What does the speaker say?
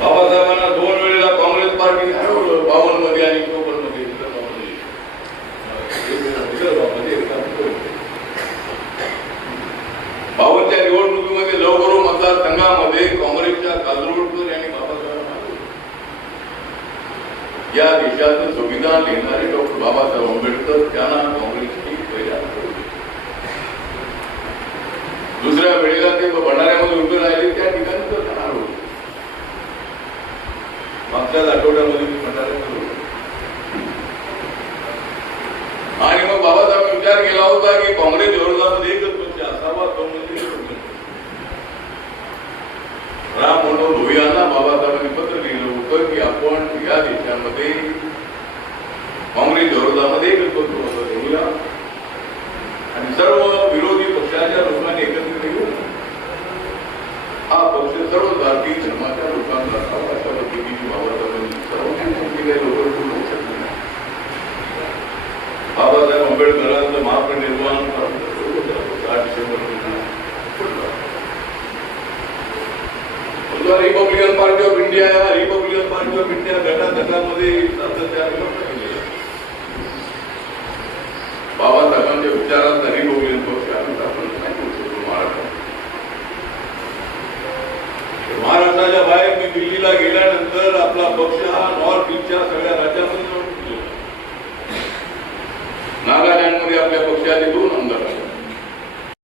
बाबासाहेबांना 2 वेळेला काँग्रेस पार्टी हरवलं, 52 मध्ये आणि 54 मध्ये. बावनच्या निवडणुकीमध्ये लवकर मतदारसंघामध्ये काँग्रेसच्या काजरोडकर यांनी बाबासाहेबांना या देशाचं संविधान लिहिणारे डॉक्टर बाबासाहेब आंबेडकर त्यांना काँग्रेसची पहिल्या दुसऱ्या वेळेला ते भंडाऱ्यामध्ये उभे राहिले त्या ठिकाणी तर जाणार होते. मागच्याच आठवड्यामध्ये मी भंडाऱ्यामध्ये होतो आणि मग बाबासाहेब विचार केला होता की काँग्रेस विरोधामध्ये एकच पक्ष असावा, तो म्हणजे राम मनोहर लोहियांना बाबासाहेबांनी पत्र लिहिलं होतं की आपण या देशामध्ये काँग्रेस विरोधामध्ये एकच पक्ष घेऊया आणि सर्व विरोधी पक्षाच्या लोकांनी एकत्रित येऊन हा पक्ष सर्व भारतीय धर्माच्या लोकांना असावा अशा पद्धतीची बाबासाहेबांनी सर्वांनी लोक बोलू शकले नाही. बाबासाहेब आंबेडकरांचं महापरिनिर्वाण 8 December Republican party of India या रिपब्लिकन पार्टी ऑफ इंडिया गटामध्ये सातत्याने बाबासाहेबांच्या विचारांचा रिपब्लिकन पक्ष आम्ही स्थापन नाही करू शकतो महाराष्ट्रात. महाराष्ट्राच्या बाहेर मी दिल्लीला गेल्यानंतर आपला पक्ष हा नॉर्थ ईस्टच्या सगळ्या राज्यांमध्ये नागालँड मध्ये आपल्या पक्षाचे